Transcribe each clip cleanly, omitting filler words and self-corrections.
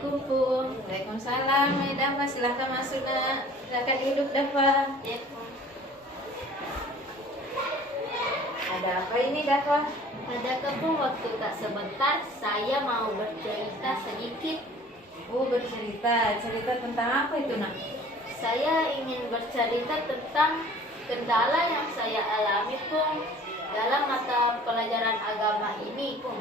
Assalamualaikum Pung. Waalaikumsalam. Hai Dafa, silahkan masuk nak. Silahkan duduk Dafa. Ya, Pung. Ada apa ini Dafa? Adakah Pung waktu tak sebentar saya mau bercerita sedikit. Oh, bercerita. Cerita tentang apa itu nak? Saya ingin bercerita tentang kendala yang saya alami Pung dalam mata pelajaran agama ini Pung.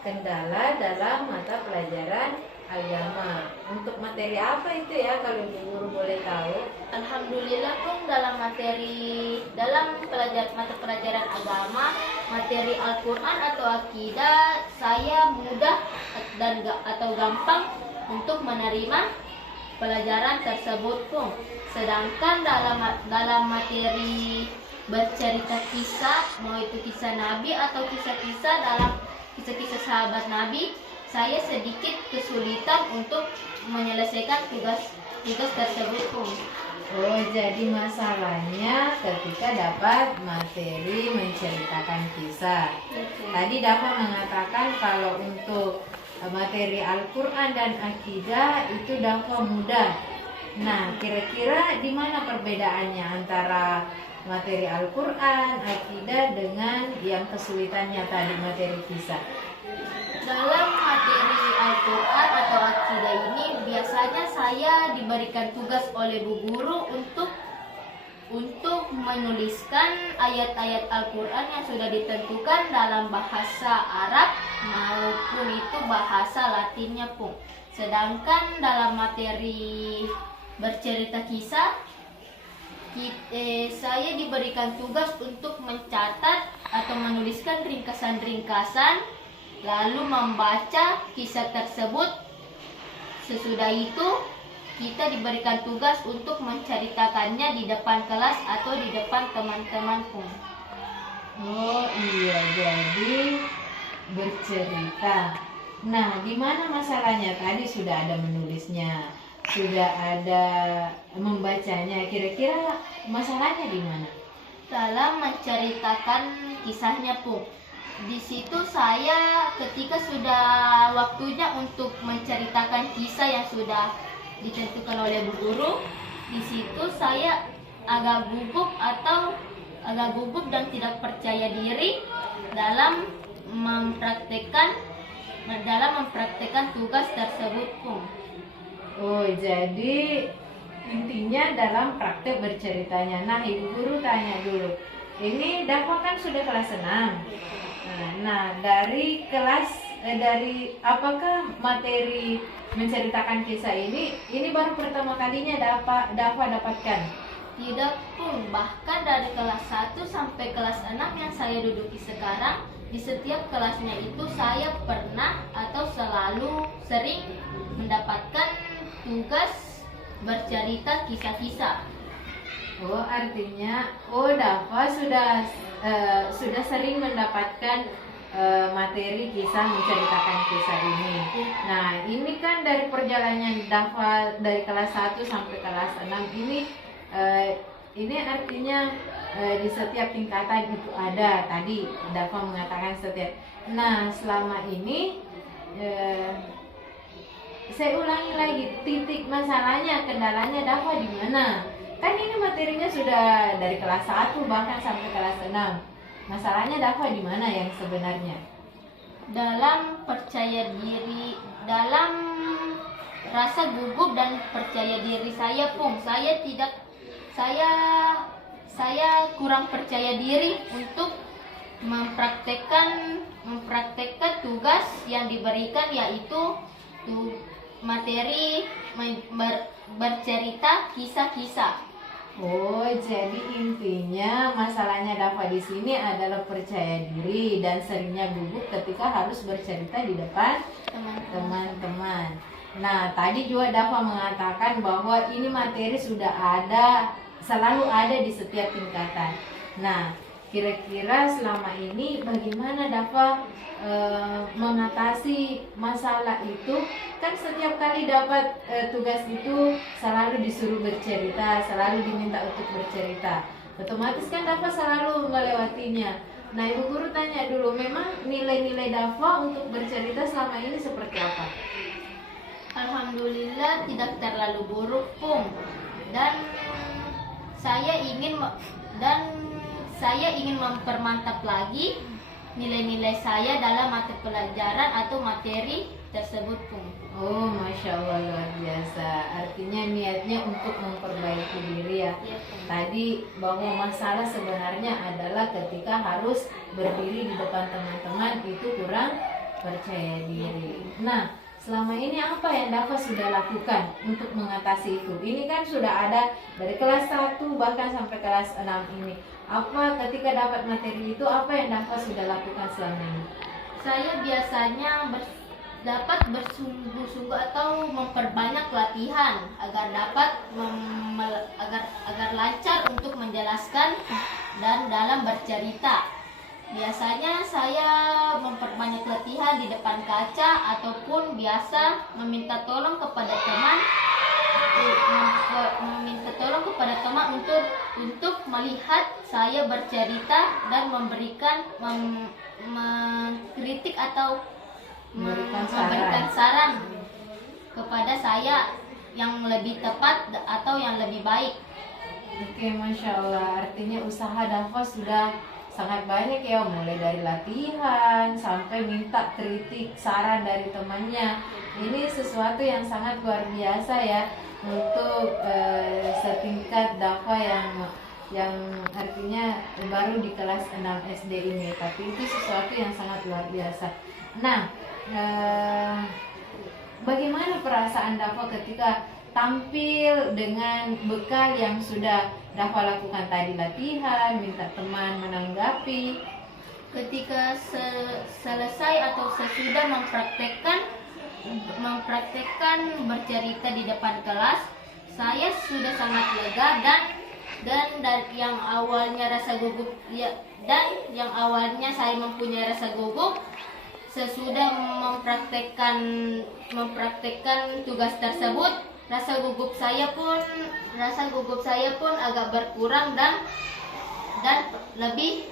Kendala dalam mata pelajaran agama. Untuk materi apa itu ya kalau Ibu Guru boleh tahu? Alhamdulillah Pung dalam mata pelajaran agama, materi Al-Quran atau akidah, saya mudah atau gampang untuk menerima pelajaran tersebut Pung. Sedangkan dalam materi bercerita kisah, mau itu kisah Nabi atau kisah-kisah dalam kisah-kisah sahabat Nabi, saya sedikit kesulitan untuk menyelesaikan tugas tersebut Pung. Oh, jadi masalahnya ketika dapat materi menceritakan kisah. Tadi dapat mengatakan kalau untuk materi Al-Quran dan akidah itu dapat mudah. Nah, kira-kira di mana perbedaannya antara materi Al-Quran, akidah dengan yang kesulitannya tadi materi kisah? Dalam materi Al-Quran atau akidah ini biasanya saya diberikan tugas oleh Bu Guru untuk menuliskan ayat-ayat Al-Quran yang sudah ditentukan dalam bahasa Arab maupun itu bahasa Latinnya Pung. Sedangkan dalam materi bercerita kisah, saya diberikan tugas untuk mencatat atau menuliskan ringkasan-ringkasan lalu membaca kisah tersebut. Sesudah itu kita diberikan tugas untuk menceritakannya di depan kelas atau di depan teman-teman Pung. Oh iya, jadi bercerita. Nah, di mana masalahnya? Tadi sudah ada menulisnya, sudah ada membacanya. Kira-kira masalahnya di mana? Dalam menceritakan kisahnya Pung. Di situ saya ketika sudah waktunya untuk menceritakan kisah yang sudah ditentukan oleh Bu Guru, di situ saya agak gugup dan tidak percaya diri dalam mempraktekkan tugas tersebut Pung. Oh, jadi intinya dalam praktek berceritanya. Nah, Ibu Guru tanya dulu. Ini Dafa kan sudah kelas 6. Nah, dari apakah materi menceritakan kisah ini baru pertama kalinya Dafa dapatkan? Tidak Pung, bahkan dari kelas 1 sampai kelas 6 yang saya duduki sekarang, di setiap kelasnya itu saya pernah atau sering mendapatkan tugas bercerita kisah-kisah. Oh, artinya Dafa sudah sering mendapatkan materi kisah menceritakan kisah ini. Nah, ini kan dari perjalanan Dafa dari kelas 1 sampai kelas 6 ini artinya di setiap tingkatan itu ada. Tadi Dafa mengatakan setiap. Nah, selama ini saya ulangi lagi, titik masalahnya, kendalanya Dafa di mana? Kan ini materinya sudah dari kelas 1 bahkan sampai kelas 6. Masalahnya Dafa di mana yang sebenarnya? Dalam percaya diri, dalam rasa gugup dan percaya diri saya Pung. Saya kurang percaya diri untuk mempraktekkan tugas yang diberikan, yaitu materi bercerita kisah-kisah. Oh, jadi intinya masalahnya Dafa di sini adalah percaya diri dan seringnya gugup ketika harus bercerita di depan teman-teman. Nah, tadi juga Dafa mengatakan bahwa ini materi sudah selalu ada di setiap tingkatan. Nah, kira-kira selama ini bagaimana Dafa mengatasi masalah itu? Kan setiap kali dapat tugas itu selalu disuruh bercerita, selalu diminta untuk bercerita. Otomatis kan Dafa selalu melewatinya. Nah, Ibu Guru tanya dulu, memang nilai-nilai Dafa untuk bercerita selama ini seperti apa? Alhamdulillah tidak terlalu buruk, Pung. Dan saya ingin mempermantap lagi nilai-nilai saya dalam mata pelajaran atau materi tersebut, Pung. Oh, Masya Allah, luar biasa. Artinya niatnya untuk memperbaiki diri ya. Iya, Pung. Tadi bahwa masalah sebenarnya adalah ketika harus berdiri di depan teman-teman itu kurang percaya diri. Nah, selama ini apa yang Dafa sudah lakukan untuk mengatasi itu? Ini kan sudah ada dari kelas 1 bahkan sampai kelas 6 ini. Apa ketika dapat materi itu, apa yang Dafa sudah lakukan selama ini? Saya biasanya dapat bersungguh-sungguh atau memperbanyak latihan agar dapat agar lancar untuk menjelaskan dan dalam bercerita. Biasanya saya memperbanyak latihan di depan kaca ataupun biasa meminta tolong kepada teman untuk melihat saya bercerita dan mengkritik atau memberikan saran kepada saya yang lebih tepat atau yang lebih baik. Oke, Masya Allah. Artinya usaha Dafa sudah sangat banyak ya, mulai dari latihan sampai minta kritik saran dari temannya. Ini sesuatu yang sangat luar biasa ya untuk setingkat Dafa yang artinya baru di kelas 6 SD ini, tapi itu sesuatu yang sangat luar biasa. Nah, bagaimana perasaan Dafa ketika tampil dengan bekal yang sudah Dafa lakukan tadi, latihan, minta teman menanggapi? Ketika selesai atau sesudah mempraktekkan bercerita di depan kelas, saya sudah sangat lega dan yang awalnya saya mempunyai rasa gugup, sesudah mempraktekkan tugas tersebut, rasa gugup saya pun agak berkurang dan lebih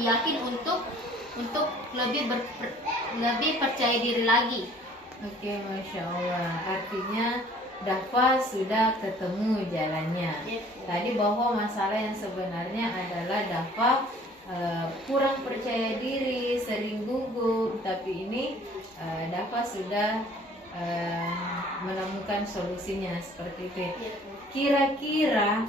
yakin untuk lebih percaya diri lagi. Oke, Masya Allah. Artinya Dafa sudah ketemu jalannya. Tadi bahwa masalah yang sebenarnya adalah Dafa kurang percaya diri, sering gugup, tapi ini Dafa sudah menemukan solusinya seperti itu. Kira-kira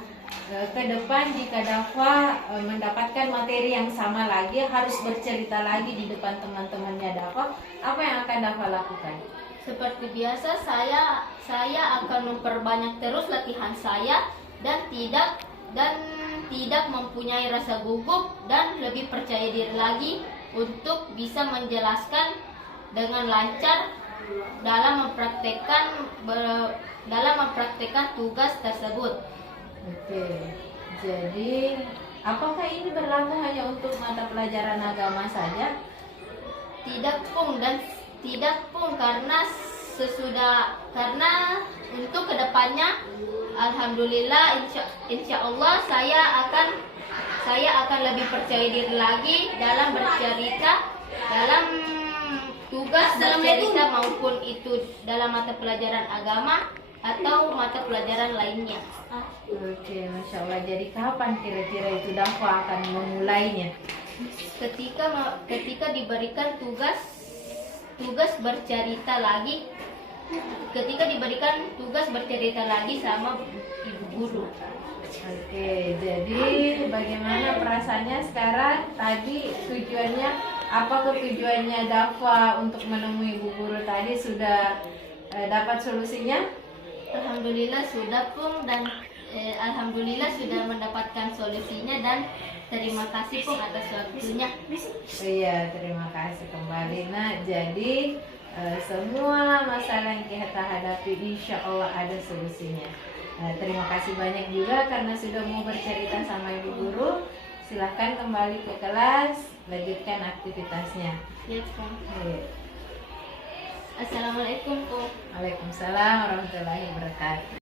ke depan jika Dafa mendapatkan materi yang sama lagi, harus bercerita lagi di depan teman-temannya Dafa, apa yang akan Dafa lakukan? Seperti biasa, saya akan memperbanyak terus latihan saya dan tidak mempunyai rasa gugup dan lebih percaya diri lagi untuk bisa menjelaskan dengan lancar dalam mempraktekkan tugas tersebut. Oke, jadi apakah ini berlaku hanya untuk mata pelajaran agama saja? Tidak, Pung, karena untuk kedepannya, alhamdulillah, insya Allah saya akan lebih percaya diri lagi dalam bercerita, dalam tugas bercerita maupun itu dalam mata pelajaran agama atau mata pelajaran lainnya. Oke, Masya Allah. Jadi kapan kira-kira itu Dafa akan memulainya? Ketika diberikan tugas bercerita lagi, sama ibu guru. Oke, jadi bagaimana perasaannya sekarang? Tadi tujuannya, apa tujuannya Dafa untuk menemui ibu guru tadi, sudah dapat solusinya? Alhamdulillah sudah, Pung, dan alhamdulillah sudah mendapatkan solusinya dan terima kasih, Pung, atas waktunya. Iya, terima kasih kembali. Nah, jadi semua masalah yang kita hadapi insya Allah ada solusinya. Terima kasih banyak juga karena sudah mau bercerita sama ibu guru. Silahkan kembali ke kelas, lanjutkan aktivitasnya. Ya, Pung. Iya. Assalamualaikum, Pung. Waalaikumsalam warahmatullahi wabarakatuh.